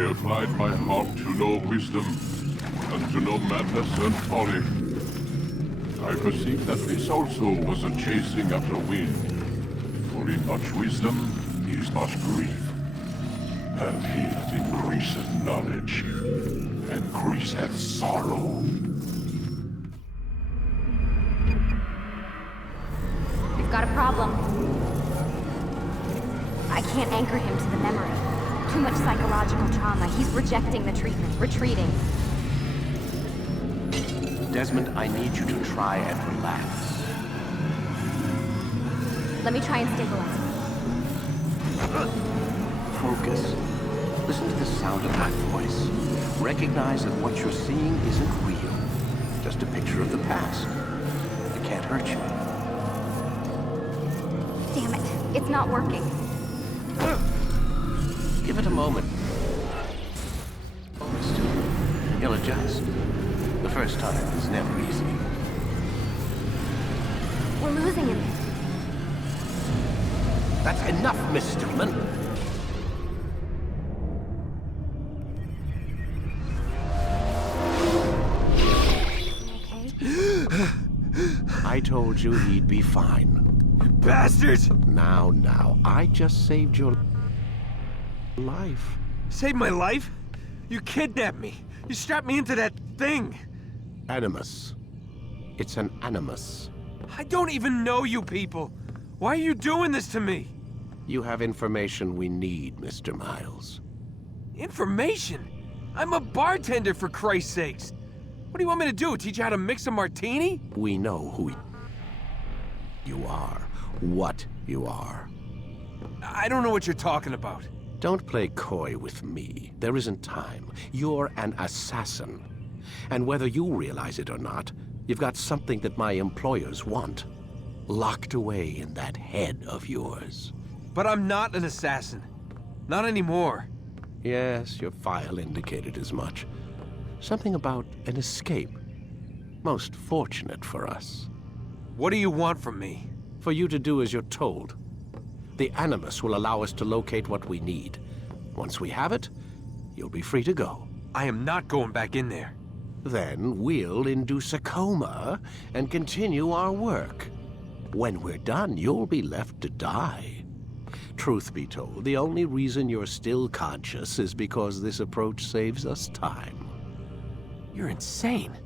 I applied my heart to know wisdom, and to know madness and folly. I perceived that this also was a chasing after wind. For in much wisdom is much grief. And he that increaseth knowledge, increaseth sorrow. We've got a problem. I can't anchor him to the memory. Too much psychological trauma. He's rejecting the treatment, retreating. Desmond, I need you to try and relax. Let me try and stabilize him. Focus. Listen to the sound of my voice. Recognize that what you're seeing isn't real. Just a picture of the past. It can't hurt you. Damn it. It's not working. Give it a moment. He'll adjust. The first time is never easy. We're losing him. That's enough, Miss Stillman. Okay? I told you he'd be fine. Bastards! Now, I just saved your life. Saved my life? You kidnapped me. You strapped me into that thing. Animus. It's an animus. I don't even know you people. Why are you doing this to me? You have information we need, Mr. Miles. Information? I'm a bartender, for Christ's sakes. What do you want me to do? Teach you how to mix a martini? We know who you are. What you are. I don't know what you're talking about. Don't play coy with me. There isn't time. You're an assassin. And whether you realize it or not, you've got something that my employers want. Locked away in that head of yours. But I'm not an assassin. Not anymore. Yes, your file indicated as much. Something about an escape. Most fortunate for us. What do you want from me? For you to do as you're told. The Animus will allow us to locate what we need. Once we have it, you'll be free to go. I am not going back in there. Then we'll induce a coma and continue our work. When we're done, you'll be left to die. Truth be told, the only reason you're still conscious is because this approach saves us time. You're insane.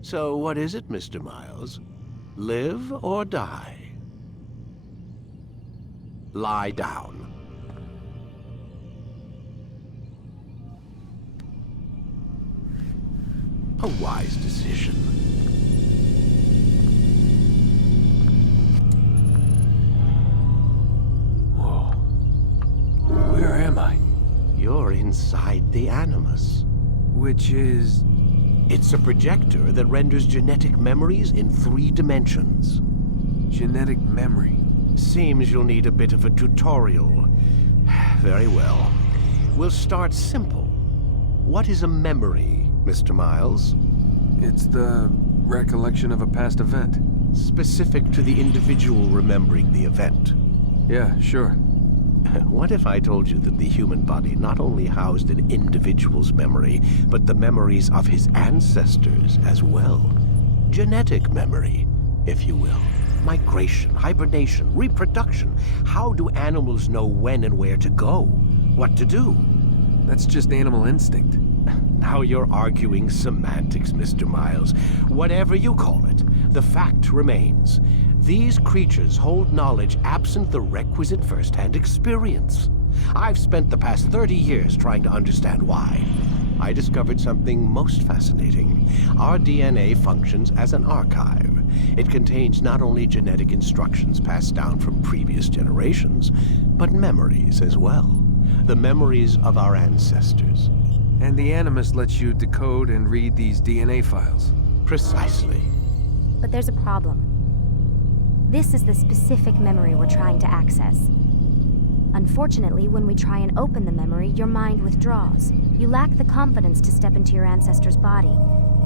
So what is it, Mr. Miles? Live or die? Lie down. A wise decision. Whoa. Where am I? You're inside the Animus. Which is... It's a projector that renders genetic memories in 3 dimensions. genetic memory. Seems you'll need a bit of a tutorial. Very well. We'll start simple. What is a memory, Mr. Miles? It's the recollection of a past event. Specific to the individual remembering the event. Yeah, sure. What if I told you that the human body not only housed an individual's memory, but the memories of his ancestors as well? Genetic memory, if you will. Migration, hibernation, reproduction. How do animals know when and where to go? What to do? That's just animal instinct. Now you're arguing semantics, Mr. Miles. Whatever you call it, the fact remains. These creatures hold knowledge absent the requisite first-hand experience. I've spent the past 30 years trying to understand why. I discovered something most fascinating. Our DNA functions as an archive. It contains not only genetic instructions passed down from previous generations, but memories as well. The memories of our ancestors. And the Animus lets you decode and read these DNA files. Precisely. But there's a problem. This is the specific memory we're trying to access. Unfortunately, when we try and open the memory, your mind withdraws. You lack the confidence to step into your ancestor's body.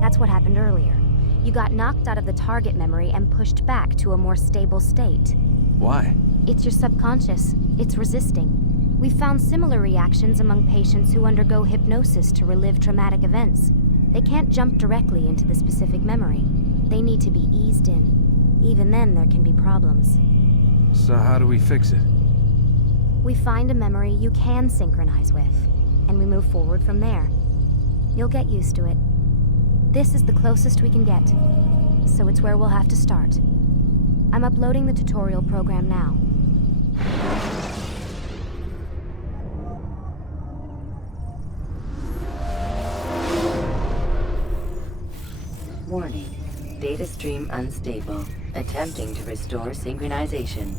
That's what happened earlier. You got knocked out of the target memory and pushed back to a more stable state. Why? It's your subconscious. It's resisting. We've found similar reactions among patients who undergo hypnosis to relive traumatic events. They can't jump directly into the specific memory. They need to be eased in. Even then, there can be problems. So how do we fix it? We find a memory you can synchronize with, and we move forward from there. You'll get used to it. This is the closest we can get, so it's where we'll have to start. I'm uploading the tutorial program now. Warning. Data stream unstable. Attempting to restore synchronization.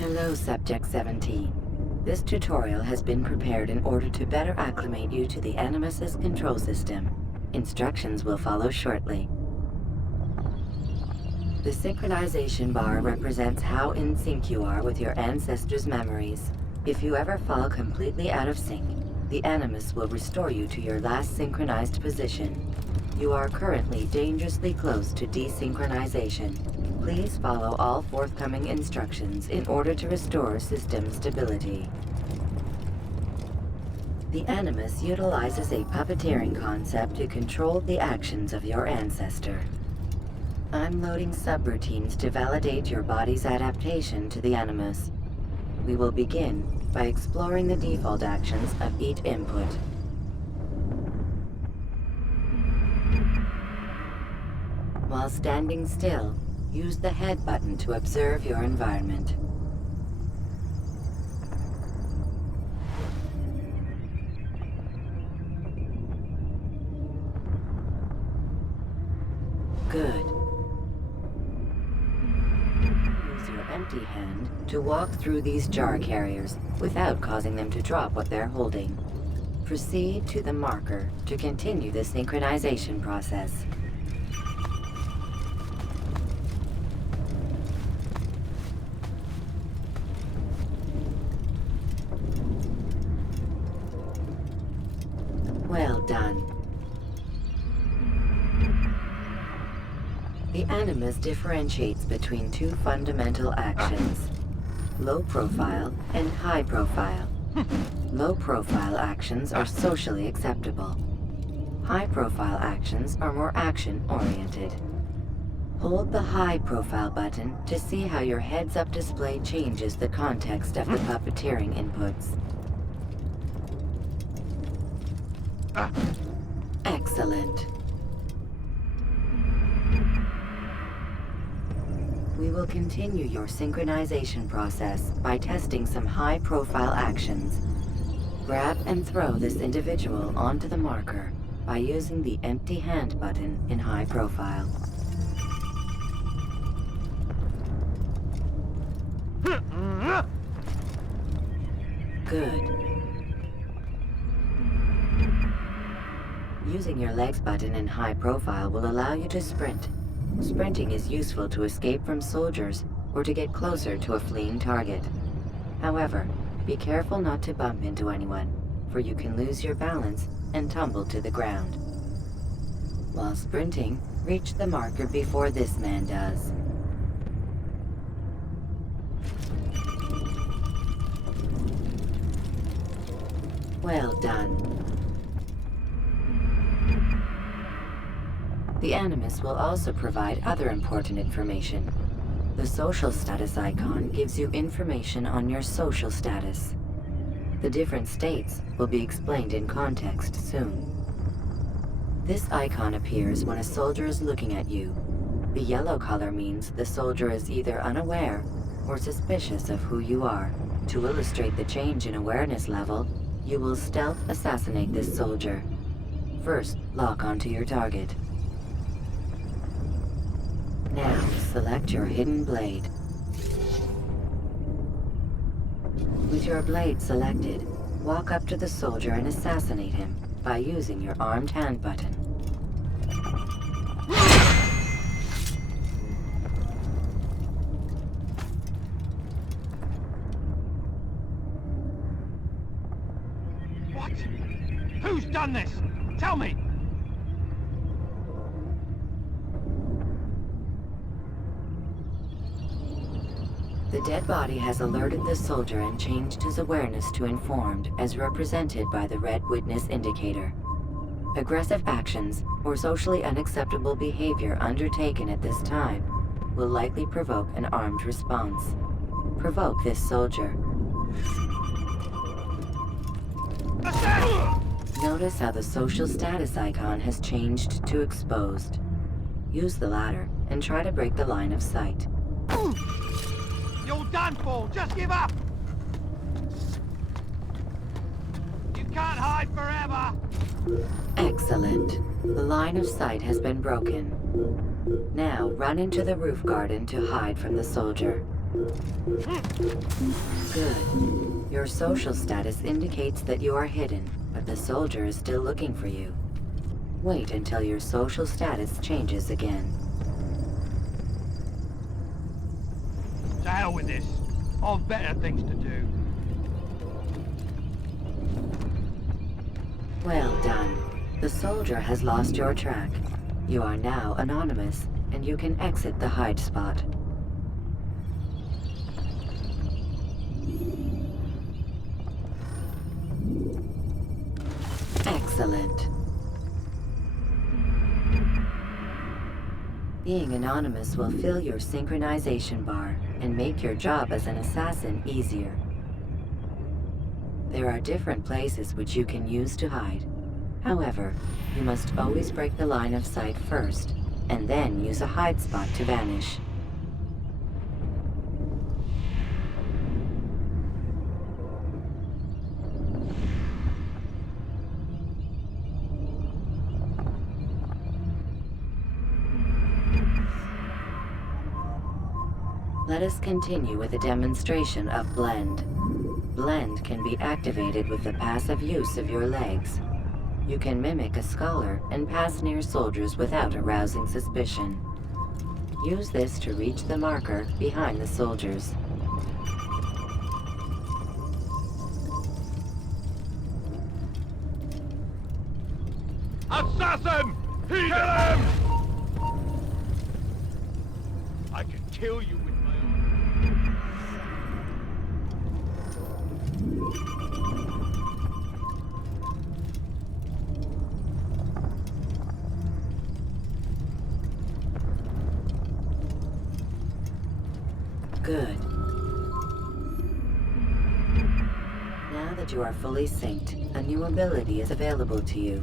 Hello, Subject 17. This tutorial has been prepared in order to better acclimate you to the Animus's control system. Instructions will follow shortly. The synchronization bar represents how in sync you are with your ancestors' memories. If you ever fall completely out of sync, the Animus will restore you to your last synchronized position. You are currently dangerously close to desynchronization. Please follow all forthcoming instructions in order to restore system stability. The Animus utilizes a puppeteering concept to control the actions of your ancestor. I'm loading subroutines to validate your body's adaptation to the Animus. We will begin by exploring the default actions of each input. While standing still, use the head button to observe your environment. Good. Use your empty hand to walk through these jar carriers without causing them to drop what they're holding. Proceed to the marker to continue the synchronization process. Well done. The Animus differentiates between two fundamental actions: low profile and high profile. Low profile actions are socially acceptable. High profile actions are more action-oriented. Hold the high profile button to see how your heads-up display changes the context of the puppeteering inputs. Excellent. We will continue your synchronization process by testing some high-profile actions. Grab and throw this individual onto the marker by using the empty hand button in high profile. Good. Using your legs button in high profile will allow you to sprint. Sprinting is useful to escape from soldiers or to get closer to a fleeing target. However, be careful not to bump into anyone, for you can lose your balance and tumble to the ground. While sprinting, reach the marker before this man does. Well done. The Animus will also provide other important information. The social status icon gives you information on your social status. The different states will be explained in context soon. This icon appears when a soldier is looking at you. The yellow color means the soldier is either unaware or suspicious of who you are. To illustrate the change in awareness level, you will stealth assassinate this soldier. First, lock onto your target. Now, select your hidden blade. With your blade selected, walk up to the soldier and assassinate him by using your armed hand button. What? Who's done this? Tell me! The dead body has alerted the soldier and changed his awareness to informed, as represented by the red witness indicator. Aggressive actions or socially unacceptable behavior undertaken at this time will likely provoke an armed response. Provoke this soldier. Notice how the social status icon has changed to exposed. Use the latter and try to break the line of sight. You're done for! Just give up! You can't hide forever! Excellent. The line of sight has been broken. Now run into the roof garden to hide from the soldier. Good. Your social status indicates that you are hidden, but the soldier is still looking for you. Wait until your social status changes again. To hell with this. I've better things to do. Well done. The soldier has lost your track. You are now anonymous, and you can exit the hide spot. Excellent. Being anonymous will fill your synchronization bar and make your job as an assassin easier. There are different places which you can use to hide. However, you must always break the line of sight first, and then use a hide spot to vanish. Let us continue with a demonstration of Blend. Blend can be activated with the passive use of your legs. You can mimic a scholar and pass near soldiers without arousing suspicion. Use this to reach the marker behind the soldiers. Assassin! Kill him! I can kill you with my own... Good. Now that you are fully synced, a new ability is available to you.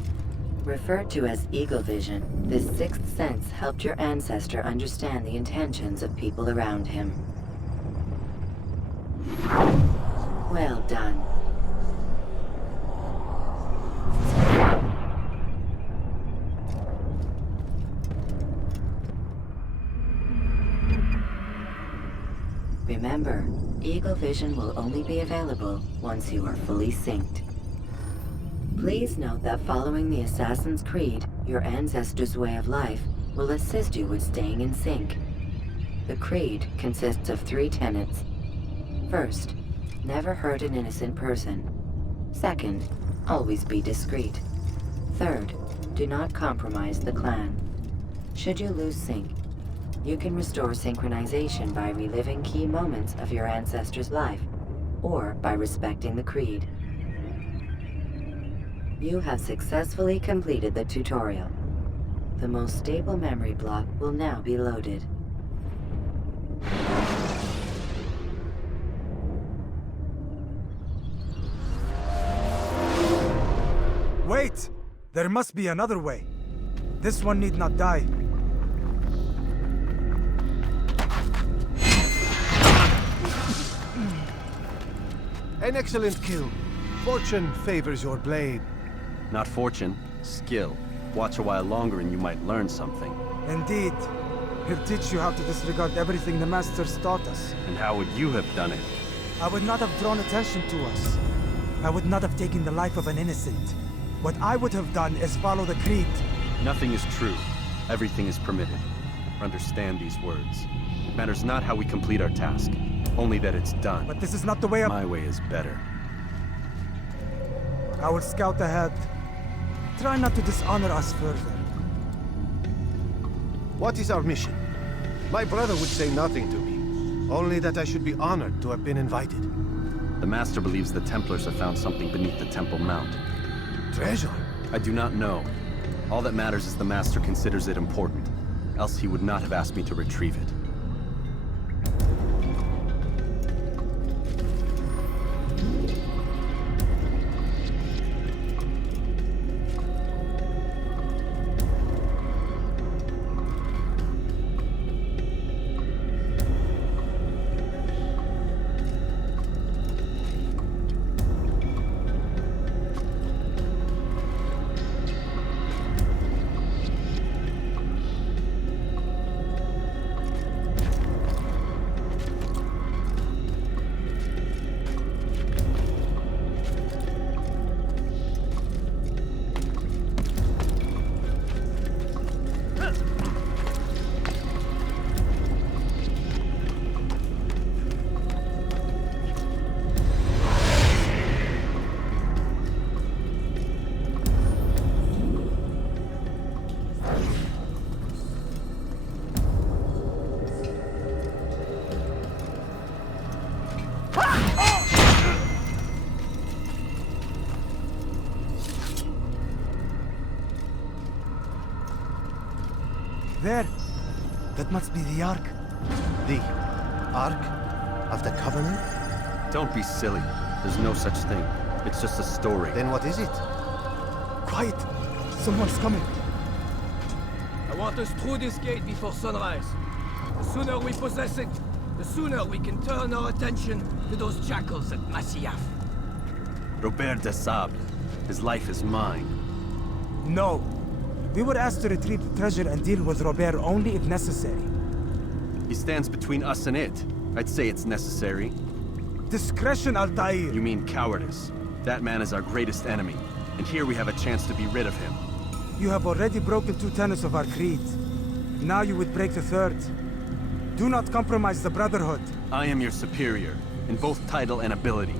Referred to as Eagle Vision, this sixth sense helped your ancestor understand the intentions of people around him. Well done. Remember, Eagle Vision will only be available once you are fully synced. Please note that following the Assassin's Creed, your ancestors' way of life will assist you with staying in sync. The Creed consists of 3 tenets. First, never hurt an innocent person. Second, always be discreet. Third, do not compromise the clan. Should you lose sync, you can restore synchronization by reliving key moments of your ancestor's life, or by respecting the Creed. You have successfully completed the tutorial. The most stable memory block will now be loaded. Wait! There must be another way. This one need not die. An excellent kill. Fortune favors your blade. Not fortune, skill. Watch a while longer and you might learn something. Indeed. He'll teach you how to disregard everything the Masters taught us. And how would you have done it? I would not have drawn attention to us. I would not have taken the life of an innocent. What I would have done is follow the Creed. Nothing is true. Everything is permitted. Understand these words. It matters not how we complete our task, only that it's done. But this is not the way My way is better. I will scout ahead. Try not to dishonor us further. What is our mission? My brother would say nothing to me. Only that I should be honored to have been invited. The Master believes the Templars have found something beneath the Temple Mount. Treasure? I do not know. All that matters is the Master considers it important. Else he would not have asked me to retrieve it. There! That must be the Ark. The Ark of the Covenant? Don't be silly. There's no such thing. It's just a story. Then what is it? Quiet! Someone's coming. I want us through this gate before sunrise. The sooner we possess it, the sooner we can turn our attention to those jackals at Masyaf. Robert de Sable. His life is mine. No. We were asked to retrieve the treasure and deal with Robert only if necessary. He stands between us and it. I'd say it's necessary. Discretion, Altair! You mean cowardice. That man is our greatest enemy, and here we have a chance to be rid of him. You have already broken 2 tenets of our creed. Now you would break the 3rd. Do not compromise the Brotherhood. I am your superior, in both title and ability.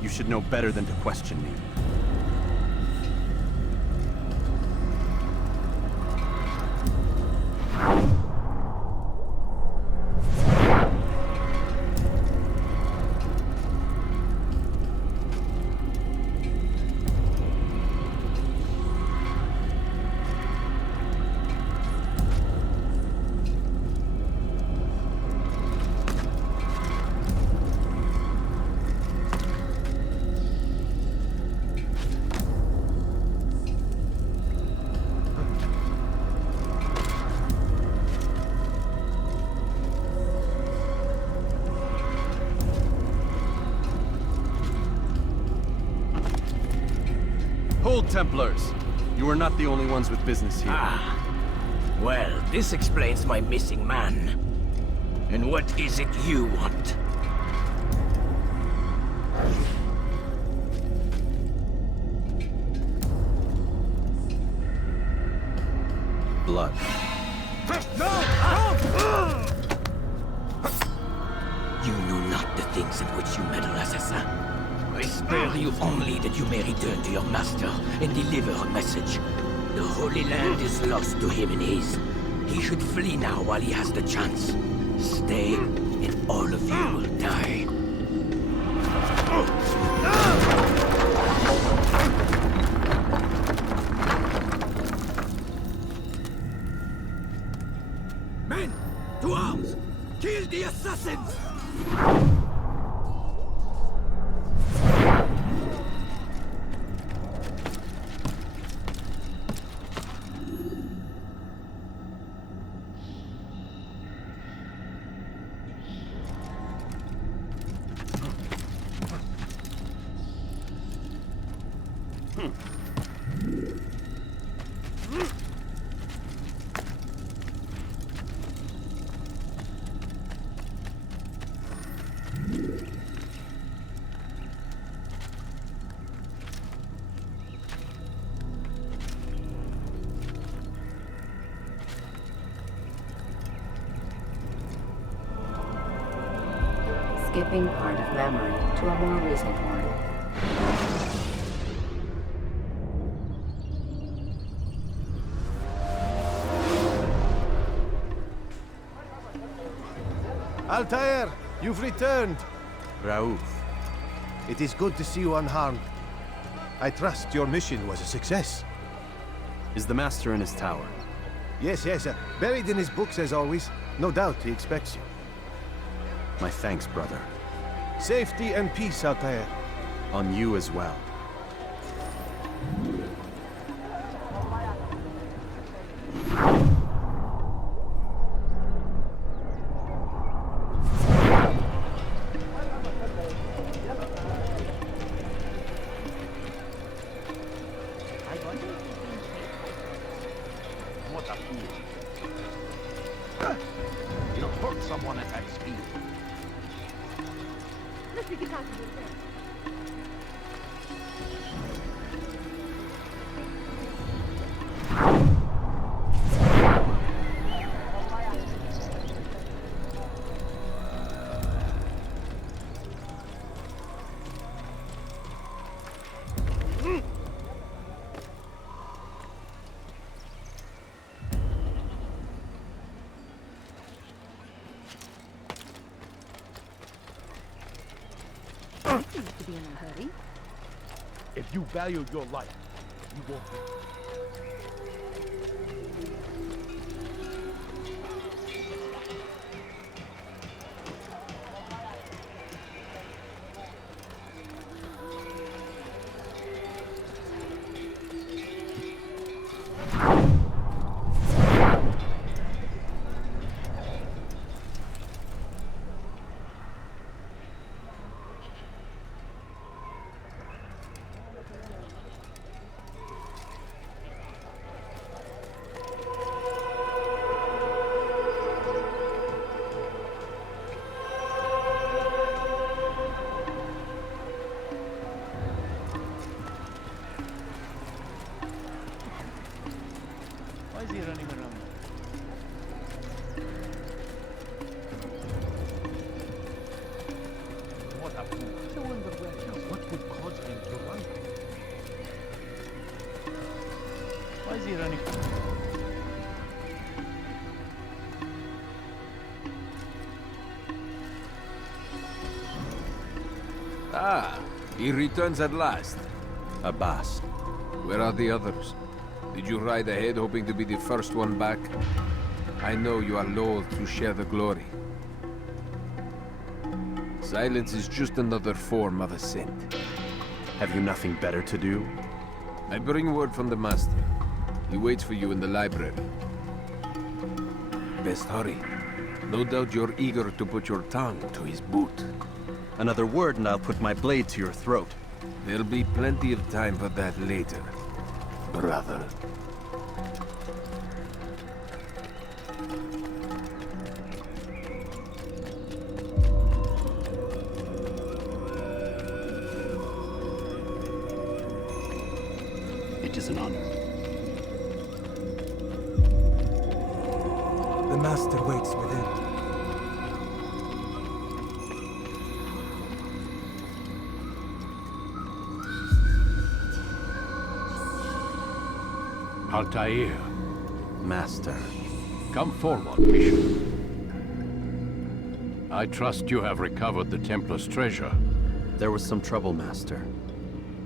You should know better than to question me. Hold, Templars! You are not the only ones with business here. Ah. Well, this explains my missing man. And what is it you want? Blood. You know not the things in which you meddle, assassin. I spare you only that you may return to your master and deliver a message. The Holy Land is lost to him and his. He should flee now while he has the chance. Stay, and all of you will die. Men, to arms! Kill the assassins! Skipping part of memory to a more recent one. Altair! You've returned. Raouf. It is good to see you unharmed. I trust your mission was a success. Is the Master in his tower? Yes, buried in his books as always. No doubt he expects you. My thanks, brother. Safety and peace out there. On you as well. If you value your life, you won't be. Why is he running around? What a fool. I wonder what would cause him to run? Why is he running? Ah, he returns at last. Abbas. Where are the others? Did you ride ahead hoping to be the first one back? I know you are loath to share the glory. Silence is just another form of assent. Have you nothing better to do? I bring word from the Master. He waits for you in the library. Best hurry. No doubt you're eager to put your tongue to his boot. Another word and I'll put my blade to your throat. There'll be plenty of time for that later, brother. It is an honor. The Master waits within. Altair, Master. come forward, Bishop. I trust you have recovered the Templar's treasure. There was some trouble, Master.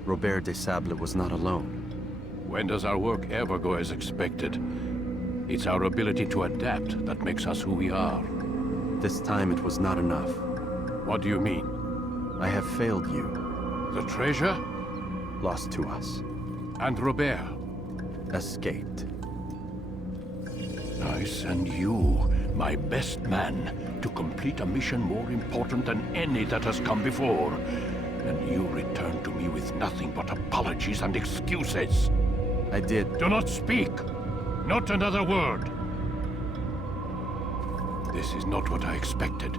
Robert de Sable was not alone. When does our work ever go as expected? It's our ability to adapt that makes us who we are. This time it was not enough. What do you mean? I have failed you. The treasure? Lost to us. And Robert? Escaped. I send you, my best man, to complete a mission more important than any that has come before. And you return to me with nothing but apologies and excuses. I did. Do not speak! Not another word! This is not what I expected.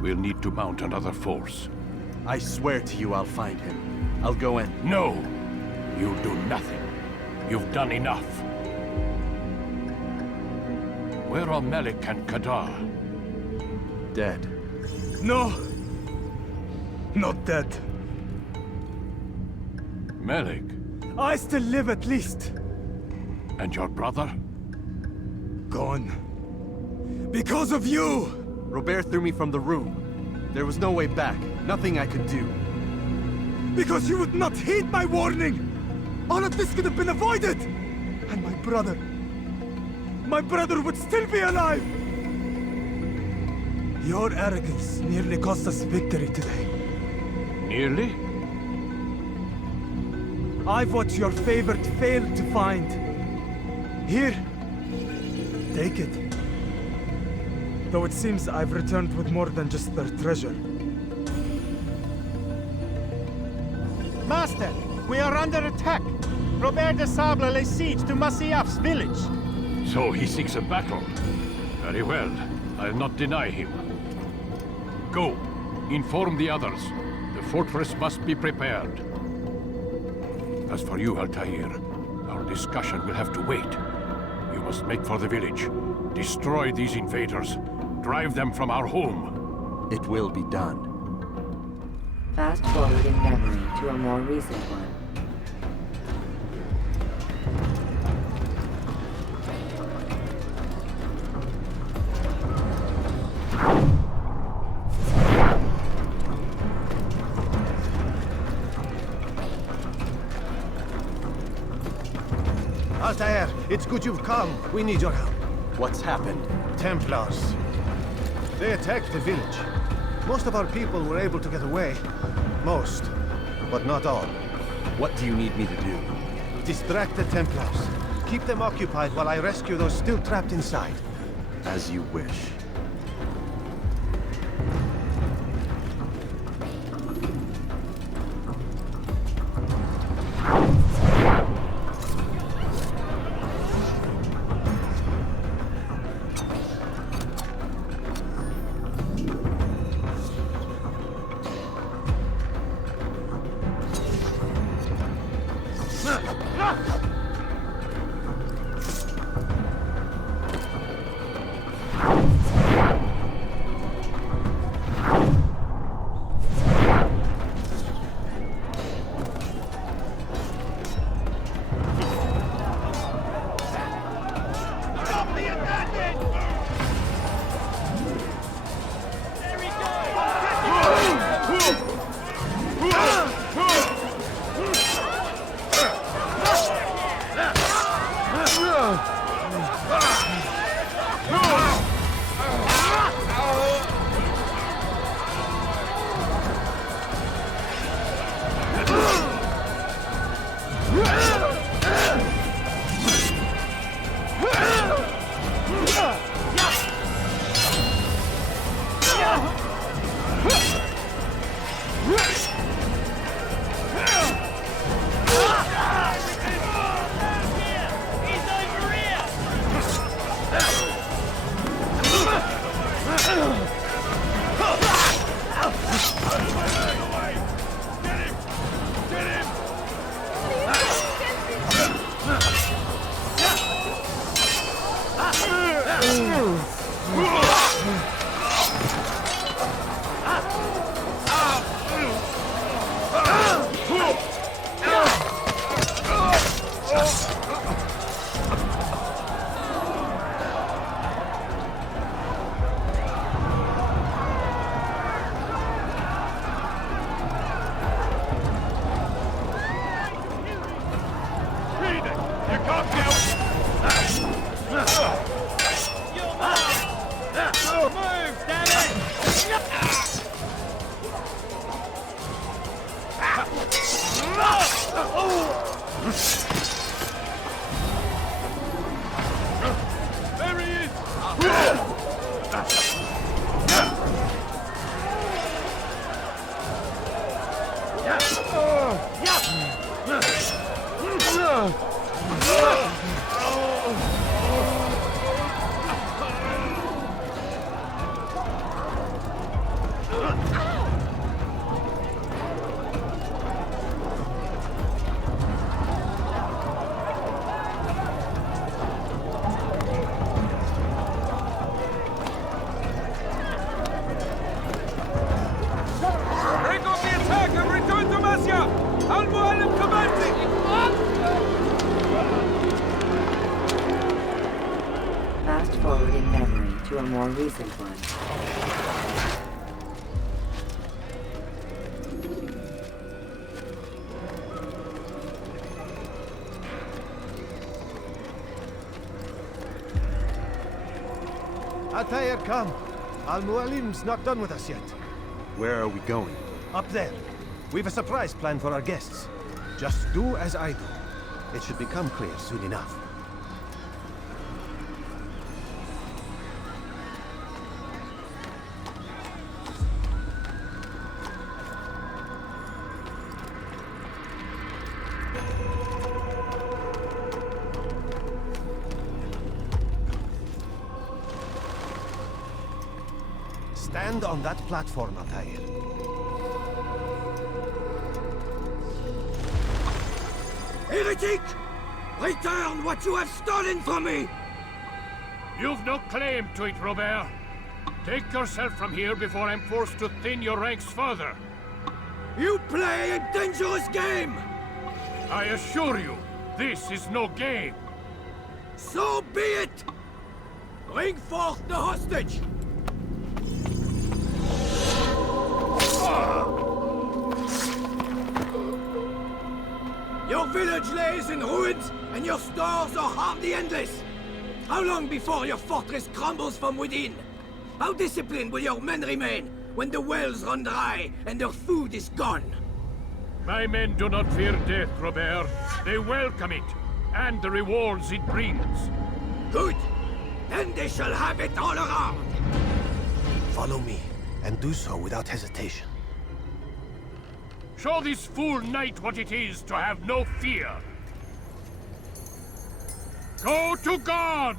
We'll need to mount another force. I swear to you I'll find him. I'll go in. No! You do nothing. You've done enough. Where are Melik and Kadar? Dead. No! Not dead. Melik? I still live at least. And your brother? Gone. Because of you! Robert threw me from the room. There was no way back. Nothing I could do. Because you would not heed my warning! All of this could have been avoided! And my brother would still be alive! Your arrogance nearly cost us victory today. Nearly? I've what your favorite failed to find. Here, take it. Though it seems I've returned with more than just their treasure. Master, we are under attack. Robert de Sable lays siege to Masyaf's village. So he seeks a battle. Very well. I'll not deny him. Go. Inform the others. The fortress must be prepared. As for you, Altair, our discussion will have to wait. You must make for the village. Destroy these invaders. Drive them from our home. It will be done. Fast forward in memory to a more recent one. Altair, it's good you've come. We need your help. What's happened? Templars. They attacked the village. Most of our people were able to get away. Most, but not all. What do you need me to do? Distract the Templars. Keep them occupied while I rescue those still trapped inside. As you wish. Fast forward in memory to a more recent one. Altair, come. Al-Mualim's not done with us yet. Where are we going? Up there. We've a surprise planned for our guests. Just do as I do. It should become clear soon enough. Stand on that platform, Altair. Heretic! Return what you have stolen from me! You've no claim to it, Robert. Take yourself from here before I'm forced to thin your ranks further. You play a dangerous game! I assure you, this is no game. So be it! Bring forth the hostage! Your village lays in ruins, and your stores are hardly endless. How long before your fortress crumbles from within? How disciplined will your men remain when the wells run dry and their food is gone? My men do not fear death, Robert. They welcome it, and the rewards it brings. Good. Then they shall have it all around. Follow me, and do so without hesitation. Show this fool knight what it is to have no fear. Go to God!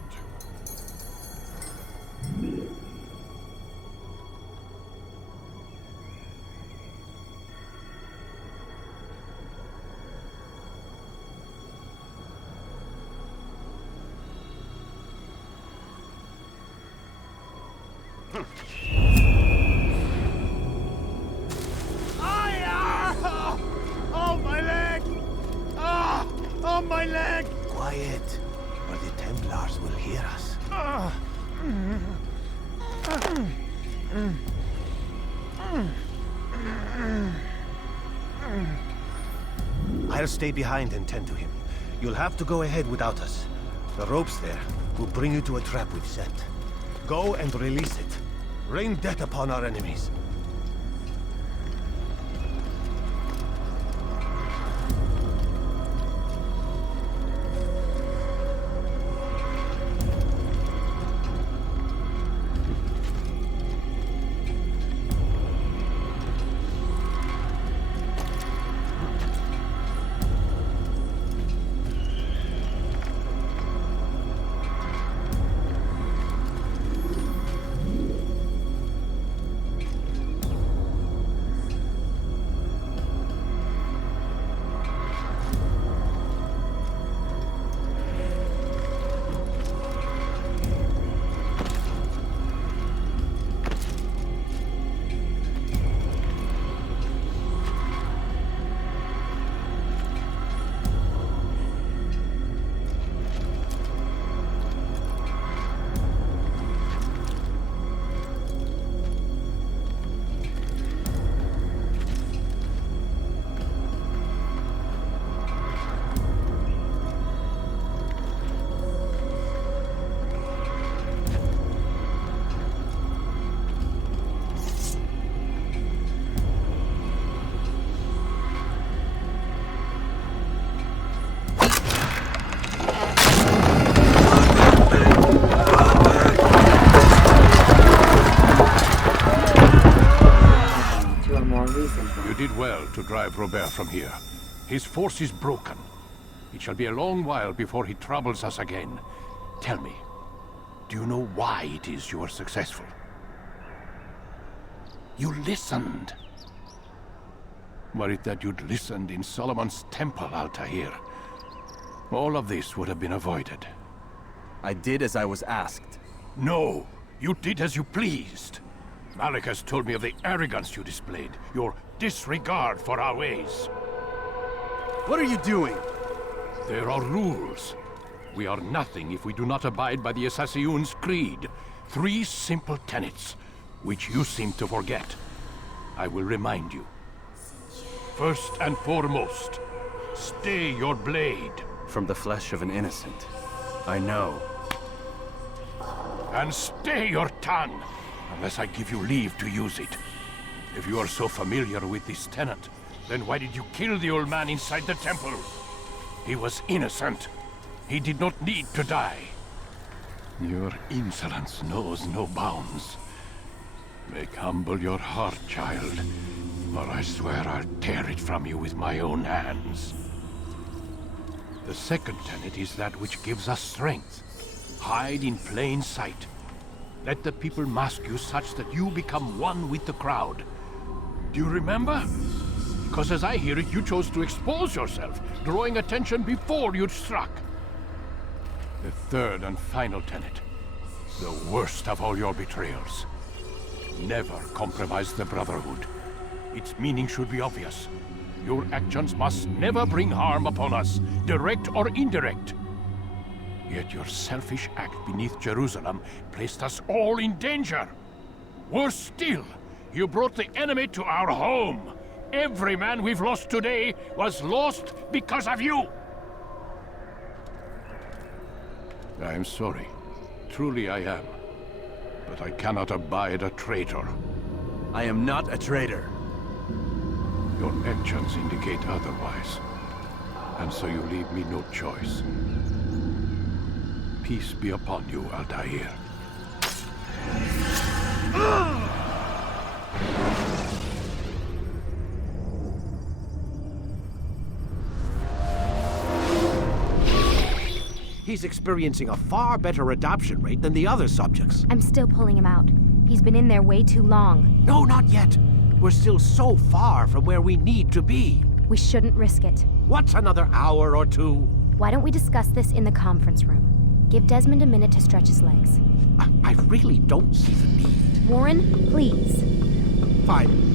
Oh, my leg! Ah! Oh, my leg! Quiet, or the Templars will hear us. I'll stay behind and tend to him. You'll have to go ahead without us. The ropes there will bring you to a trap we've set. Go and release it. Rain death upon our enemies. To drive Robert from here. His force is broken. It shall be a long while before he troubles us again. Tell me, do you know why it is you are successful? You listened. Were it that you'd listened in Solomon's temple, Altair, all of this would have been avoided. I did as I was asked. No, you did as you pleased. Malik has told me of the arrogance you displayed, your disregard for our ways. What are you doing? There are rules. We are nothing if we do not abide by the Assassin's creed. 3 simple tenets, which you seem to forget. I will remind you. First and foremost, stay your blade. From the flesh of an innocent. I know. And stay your tongue, unless I give you leave to use it. If you are so familiar with this tenant, then why did you kill the old man inside the temple? He was innocent. He did not need to die. Your insolence knows no bounds. Make humble your heart, child, or I swear I'll tear it from you with my own hands. The second tenet is that which gives us strength. Hide in plain sight. Let the people mask you such that you become one with the crowd. Do you remember? Because as I hear it, you chose to expose yourself, drawing attention before you'd struck. The third and final tenet. The worst of all your betrayals. Never compromise the Brotherhood. Its meaning should be obvious. Your actions must never bring harm upon us, direct or indirect. Yet your selfish act beneath Jerusalem placed us all in danger. Worse still, you brought the enemy to our home. Every man we've lost today was lost because of you. I am sorry. Truly I am. But I cannot abide a traitor. I am not a traitor. Your actions indicate otherwise. And so you leave me no choice. Peace be upon you, Altair. He's experiencing a far better adoption rate than the other subjects. I'm still pulling him out. He's been in there way too long. No, not yet. We're still so far from where we need to be. We shouldn't risk it. What's another hour or two? Why don't we discuss this in the conference room? Give Desmond a minute to stretch his legs. I really don't see the need. Warren, please. Fine.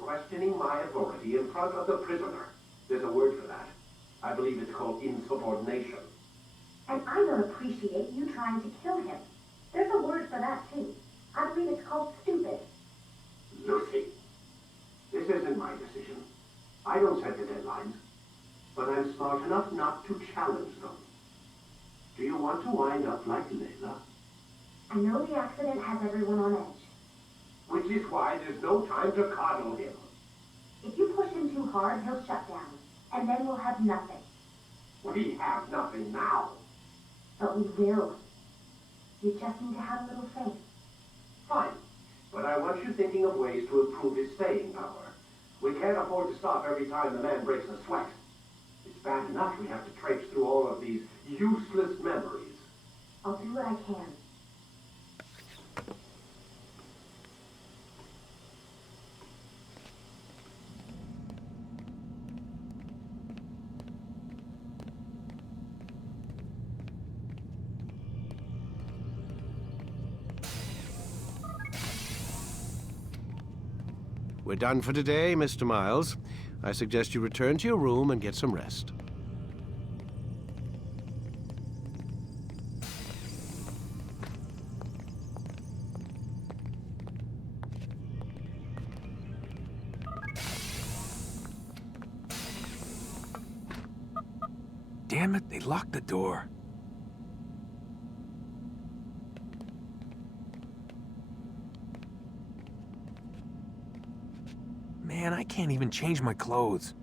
Questioning my authority in front of the prisoner. There's a word for that. I believe it's called insubordination. And I don't appreciate you trying to kill him. There's a word for that, too. I believe it's called stupid. Lucy, this isn't my decision. I don't set the deadlines. But I'm smart enough not to challenge them. Do you want to wind up like Layla? I know the accident has everyone on edge. Which is why there's no time to coddle him. If you push him too hard, he'll shut down. And then we'll have nothing. We have nothing now. But we will. You just need to have a little faith. Fine. But I want you thinking of ways to improve his staying power. We can't afford to stop every time the man breaks a sweat. It's bad enough we have to traipse through all of these useless memories. I'll do what I can. We're done for today, Mr. Miles. I suggest you return to your room and get some rest. Damn it, they locked the door. Man, I can't even change my clothes.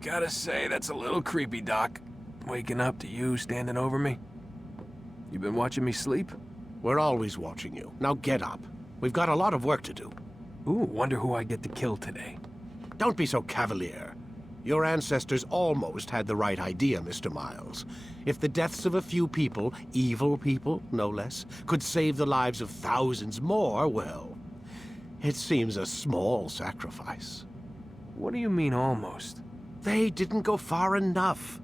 Gotta say, that's a little creepy, Doc. Waking up to you standing over me. You been watching me sleep? We're always watching you. Now get up. We've got a lot of work to do. Ooh, wonder who I get to kill today. Don't be so cavalier. Your ancestors almost had the right idea, Mr. Miles. If the deaths of a few people, evil people, no less, could save the lives of thousands more, well, it seems a small sacrifice. What do you mean, almost? They didn't go far enough.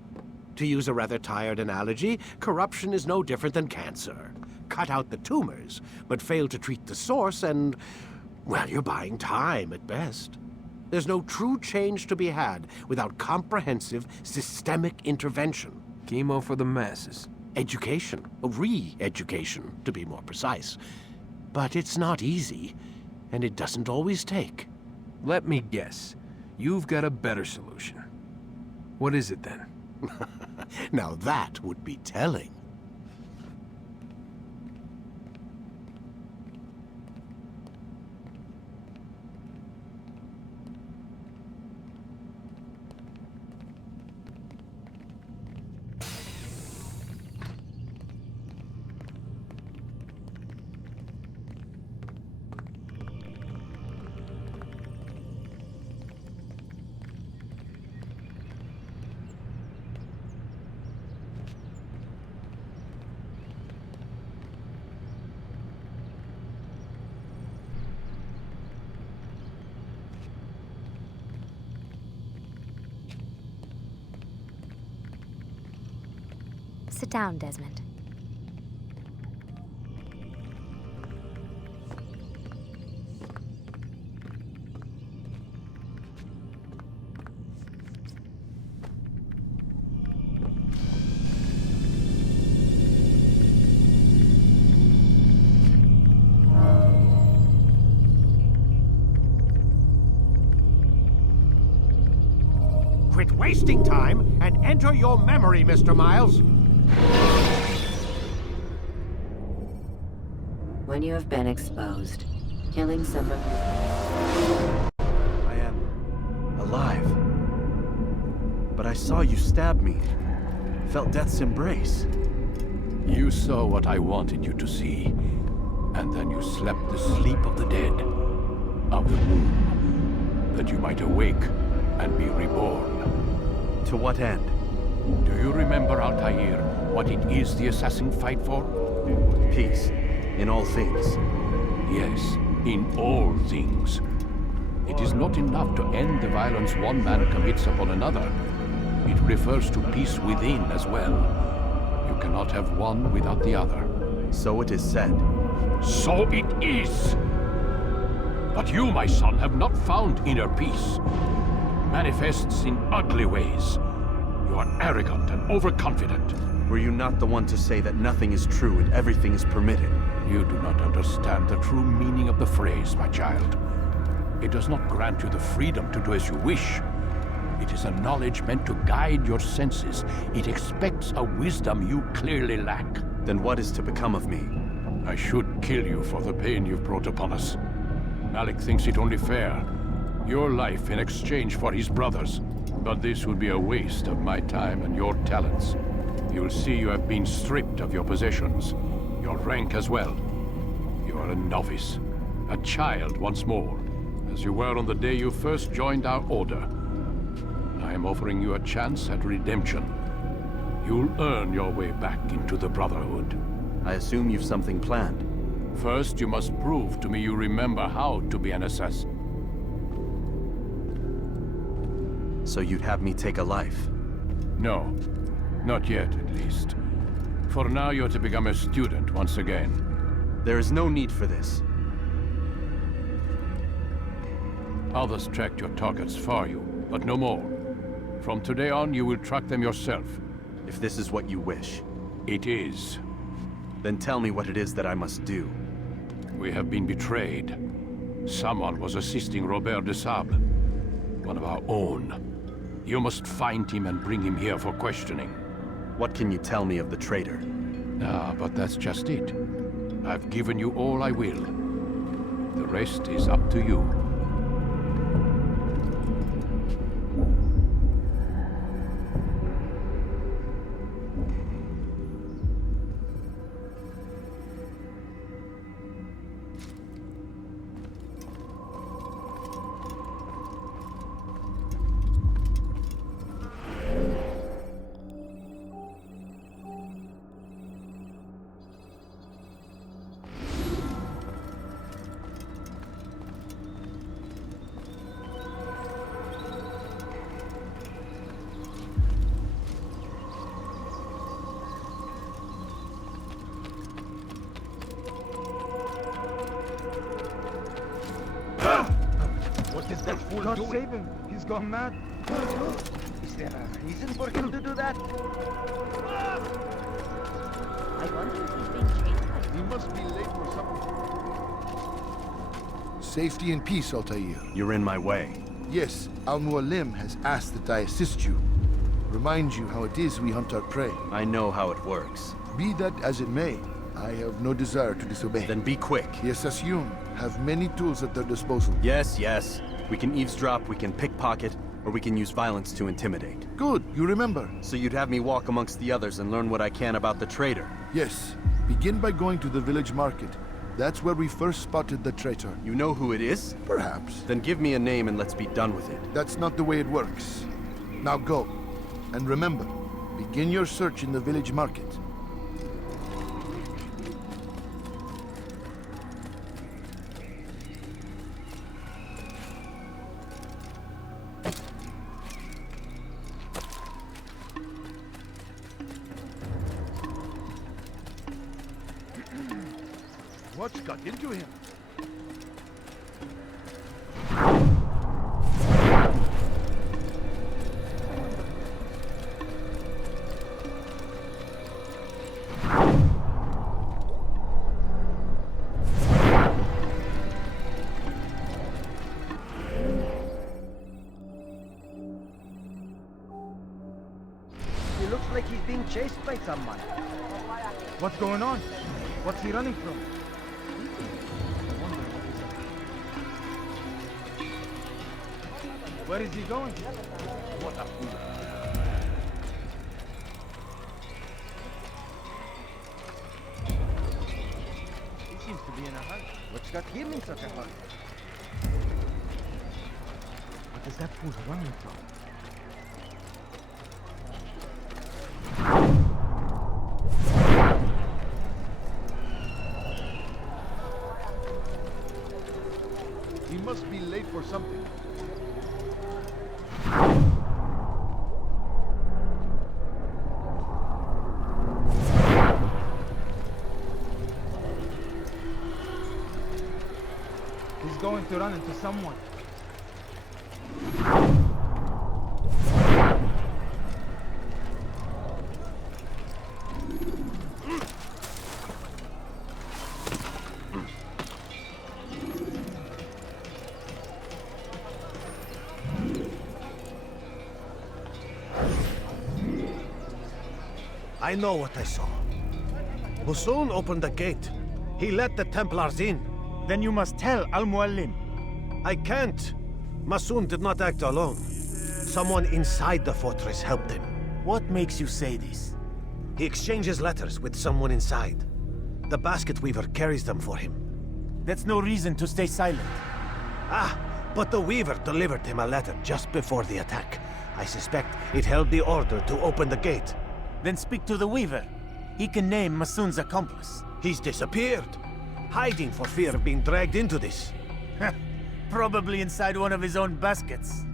To use a rather tired analogy, corruption is no different than cancer. Cut out the tumors, but fail to treat the source and, well, you're buying time at best. There's no true change to be had without comprehensive, systemic intervention. Chemo for the masses. Education. Re-education, to be more precise. But it's not easy, and it doesn't always take. Let me guess. You've got a better solution. What is it then? Now that would be telling. Sit down, Desmond. Quit wasting time and enter your memory, Mr. Miles. When you have been exposed, killing some of I am alive. But I saw you stab me. Felt death's embrace. You saw what I wanted you to see, and then you slept the sleep of the dead, of the womb, that you might awake and be reborn. To what end? Do you remember, Altair, what it is the assassin fight for? Peace. In all things. Yes, in all things. It is not enough to end the violence one man commits upon another. It refers to peace within as well. You cannot have one without the other. So it is said. So it is! But you, my son, have not found inner peace. It manifests in ugly ways. You are arrogant and overconfident. Were you not the one to say that nothing is true and everything is permitted? You do not understand the true meaning of the phrase, my child. It does not grant you the freedom to do as you wish. It is a knowledge meant to guide your senses. It expects a wisdom you clearly lack. Then what is to become of me? I should kill you for the pain you've brought upon us. Malik thinks it only fair. Your life in exchange for his brother's. But this would be a waste of my time and your talents. You'll see you have been stripped of your possessions. Your rank as well. You are a novice. A child once more. As you were on the day you first joined our order. I am offering you a chance at redemption. You'll earn your way back into the Brotherhood. I assume you've something planned. First, you must prove to me you remember how to be an assassin. So you'd have me take a life? No. Not yet, at least. For now, you're to become a student once again. There is no need for this. Others tracked your targets for you, but no more. From today on, you will track them yourself. If this is what you wish. It is. Then tell me what it is that I must do. We have been betrayed. Someone was assisting Robert de Sable, one of our own. You must find him and bring him here for questioning. What can you tell me of the traitor? Ah, but that's just it. I've given you all I will. The rest is up to you. fool God doing? save him. He's gone mad. Is there a reason for him to do that? I wonder if he's being chased by... He must be late for something. Safety and peace, Altair. You're in my way. Yes, Al-Mualim has asked that I assist you. Remind you how it is we hunt our prey. I know how it works. Be that as it may, I have no desire to disobey. Then be quick. The Assassin have many tools at their disposal. Yes, yes. We can eavesdrop, we can pickpocket, or we can use violence to intimidate. Good, you remember. So you'd have me walk amongst the others and learn what I can about the traitor? Yes. Begin by going to the village market. That's where we first spotted the traitor. You know who it is? Perhaps. Then give me a name and let's be done with it. That's not the way it works. Now go. And remember, begin your search in the village market. What's got into him? He looks like he's being chased by someone. What's going on? What's he running from? Where is he going? What a fool. He seems to be in a hurry. What's got him in such a hurry? What is that fool running from? He must be late for something. He's going to run into someone. I know what I saw. Musoon opened the gate. He let the Templars in. Then you must tell Al-Mualim. I can't. Musoon did not act alone. Someone inside the fortress helped him. What makes you say this? He exchanges letters with someone inside. The basket weaver carries them for him. That's no reason to stay silent. Ah, but the weaver delivered him a letter just before the attack. I suspect it held the order to open the gate. Then speak to the weaver. He can name Masoon's accomplice. He's disappeared, hiding for fear of being dragged into this. Probably inside one of his own baskets.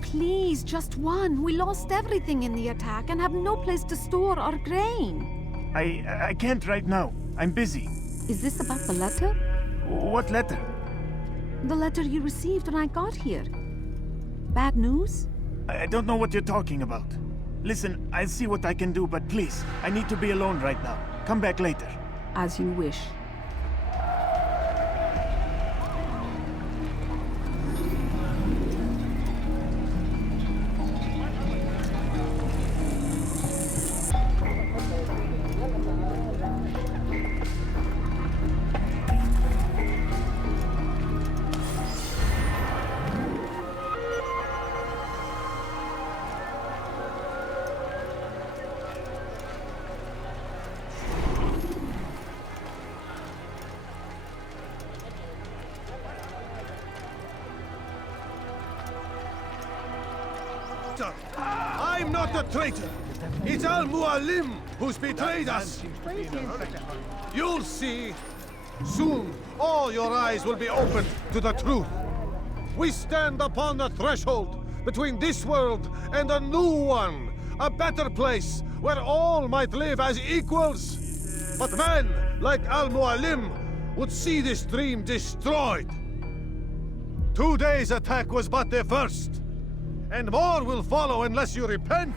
Please, just one. We lost everything in the attack and have no place to store our grain. I can't right now. I'm busy. Is this about the letter? What letter? The letter you received when I got here. Bad news? I don't know what you're talking about. Listen, I'll see what I can do, but please, I need to be alone right now. Come back later. As you wish. traitor! I'm not a traitor! It's Al-Mualim who's betrayed us! You'll see! Soon, all your eyes will be opened to the truth. We stand upon the threshold between this world and a new one. A better place where all might live as equals. But men like Al-Mualim would see this dream destroyed. Today's attack was but the first. And more will follow unless you repent.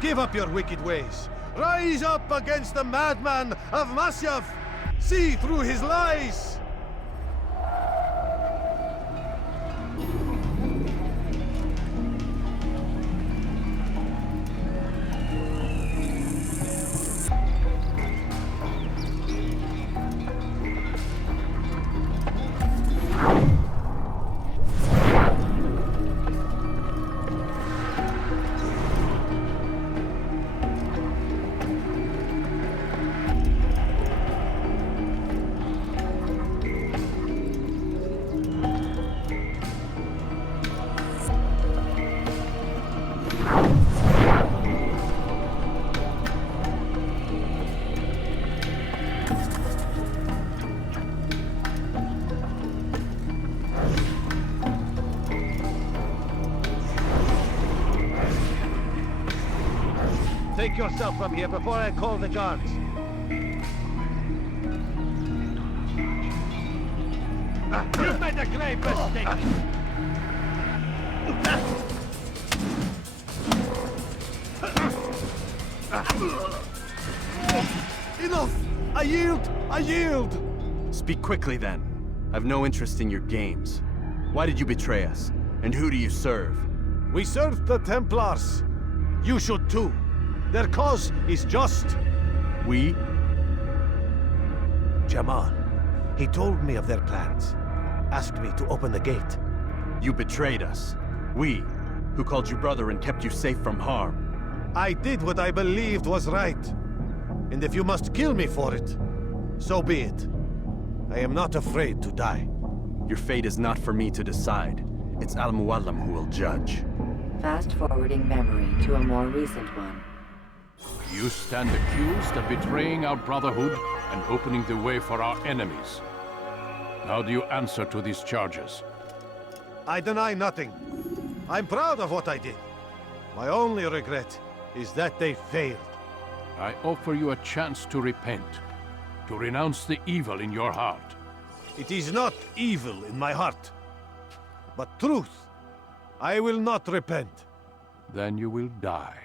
Give up your wicked ways. Rise up against the madman of Masyaf. See through his lies. Take yourself from here before I call the guards. You've made a grave mistake! Enough! I yield! I yield! Speak quickly then. I've no interest in your games. Why did you betray us? And who do you serve? We serve the Templars. You should too. Their cause is just. We? Jamal. He told me of their plans. Asked me to open the gate. You betrayed us. We, who called you brother and kept you safe from harm. I did what I believed was right. And if you must kill me for it, so be it. I am not afraid to die. Your fate is not for me to decide. It's Al-Mualim who will judge. Fast-forwarding memory to a more recent one. You stand accused of betraying our brotherhood and opening the way for our enemies. How do you answer to these charges? I deny nothing. I'm proud of what I did. My only regret is that they failed. I offer you a chance to repent, to renounce the evil in your heart. It is not evil in my heart, but truth. I will not repent. Then you will die.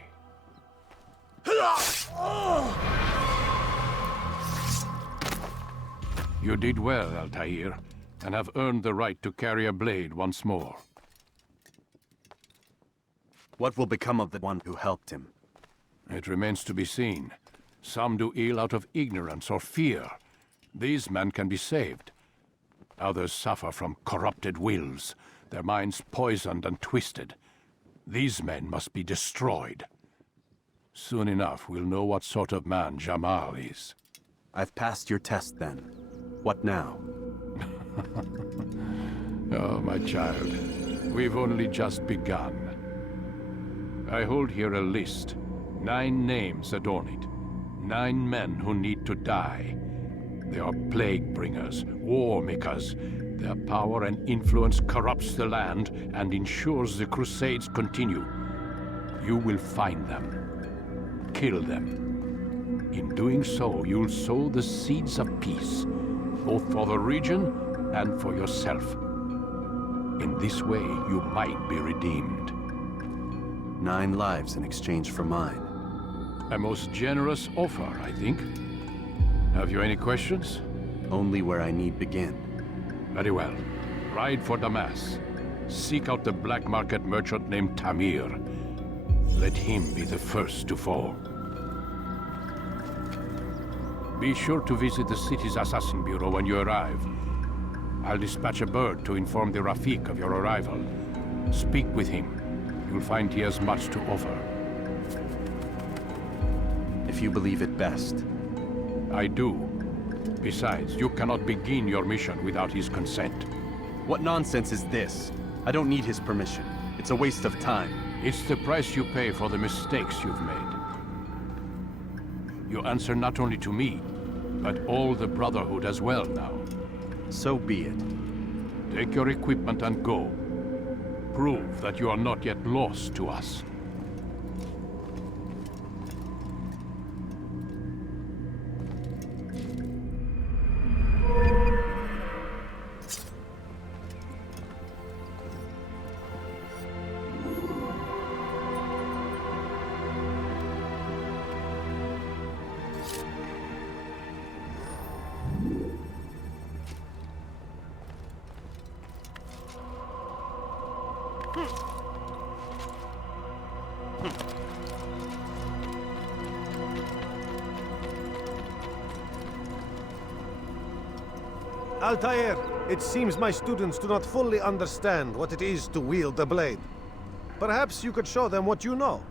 You did well, Altair, and have earned the right to carry a blade once more. What will become of the one who helped him? It remains to be seen. Some do ill out of ignorance or fear. These men can be saved. Others suffer from corrupted wills, their minds poisoned and twisted. These men must be destroyed. Soon enough, we'll know what sort of man Jamal is. I've passed your test then. What now? Oh, my child. We've only just begun. I hold here a list. 9 names adorn it. 9 men who need to die. They are plague bringers, war makers. Their power and influence corrupts the land and ensures the Crusades continue. You will find them. Kill them. In doing so, you'll sow the seeds of peace, both for the region and for yourself. In this way, you might be redeemed. 9 lives in exchange for mine. A most generous offer, I think. Have you any questions? Only where I need begin. Very well. Ride for Damas. Seek out the black market merchant named Tamir. Let him be the first to fall. Be sure to visit the city's assassin bureau when you arrive. I'll dispatch a bird to inform the Rafik of your arrival. Speak with him. You'll find he has much to offer. If you believe it best. I do. Besides, you cannot begin your mission without his consent. What nonsense is this? I don't need his permission. It's a waste of time. It's the price you pay for the mistakes you've made. You answer not only to me, but all the Brotherhood as well now. So be it. Take your equipment and go. Prove that you are not yet lost to us. Altair, it seems my students do not fully understand what it is to wield the blade. Perhaps you could show them what you know.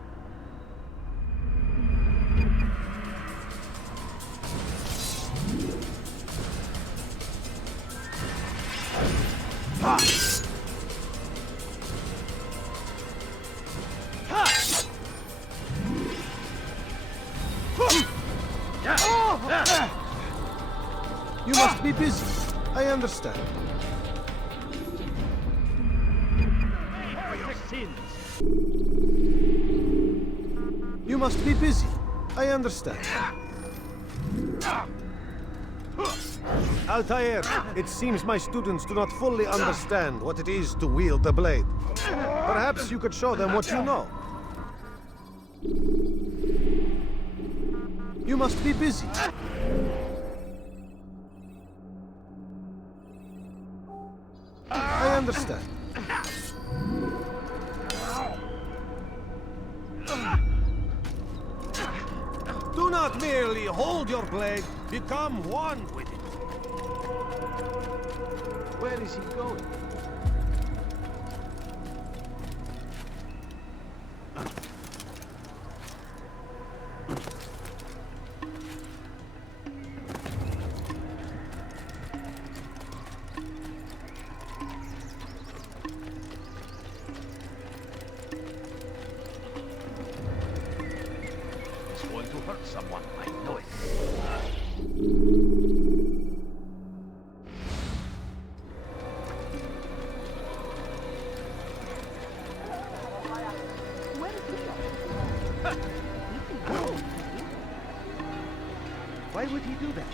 You must be busy. I understand. You must be busy. I understand. Altair, it seems my students do not fully understand what it is to wield the blade. Perhaps you could show them what you know. You must be busy. I understand. Do not merely hold your blade, become one with it. Where is he going? Hurt someone, I know it. Where is he? Why would he do that?